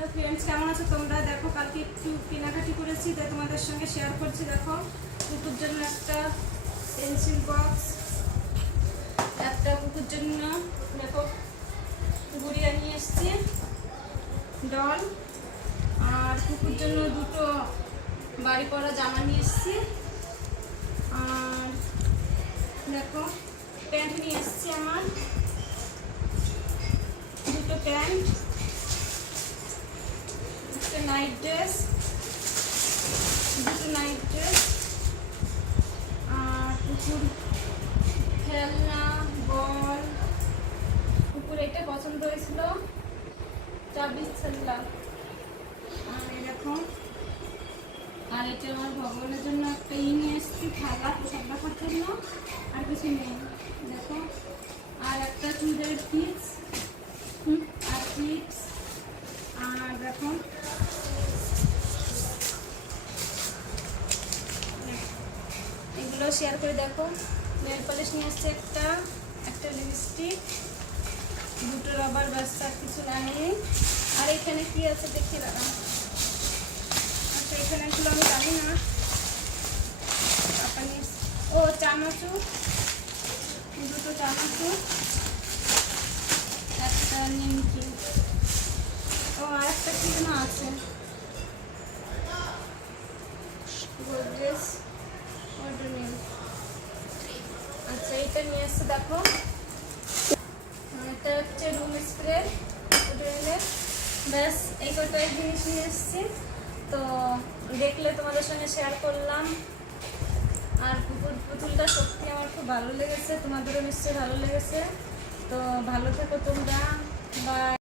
Hello friends কেমন আছো তোমরা? দেখো, কালকে একটু কেনাকাটি করেছি, তাই তোমাদের সঙ্গে শেয়ার করছি। দেখো, কুকুর জন্য একটা পেন্সিল বক্স একটা কুকুর জন্য, দেখো গুড়িয়া নিয়ে এসছি, ডল, আর কুকুর জন্য দুটো বাড়ি পরা জামা নিয়ে এসছি। আর দেখো প্যান্ট নিয়ে এসছি আমার। দুটো প্যান্ট নাইট ড্রেস দুটো নাইট ড্রেস আর কুকুর খেলনা, বল। কুকুর এটা পছন্দ হয়েছিল? চাবিশ ছাল্লা। আর এরকম আর এটা আমার ভগবানের জন্য একটা ই নিয়ে এসেছি থালা পোশাক রাখার জন্য। আর কিছু নেই। দেখো। আর একটা চুলের পিস আর চিপস আর দেখো এগুলো শেয়ার করে দেখো। নেল পলিশ নিয়ে আসছে একটা একটা লিপস্টিক দুটো রবার আর কিছু লাগেনি আর এখানে কি আছে দেখি দাদা আচ্ছা এখানে এগুলো আমি জানি না। ও, চানাচুর। দুটো চানাচুর। একটা নিমকি এটা নিয়ে এসছে দেখো। এটা হচ্ছে রুম স্প্রে ব্যাস, এই কটাই জিনিস নিয়ে এসেছি। তো দেখলে তোমাদের সঙ্গে শেয়ার করলাম। আর কুকুর পুতুলটা সত্যি আমার খুব ভালো লেগেছে। তোমাদেরও নিশ্চয়ই ভালো লেগেছে। তো ভালো থেকো তোমরা। বা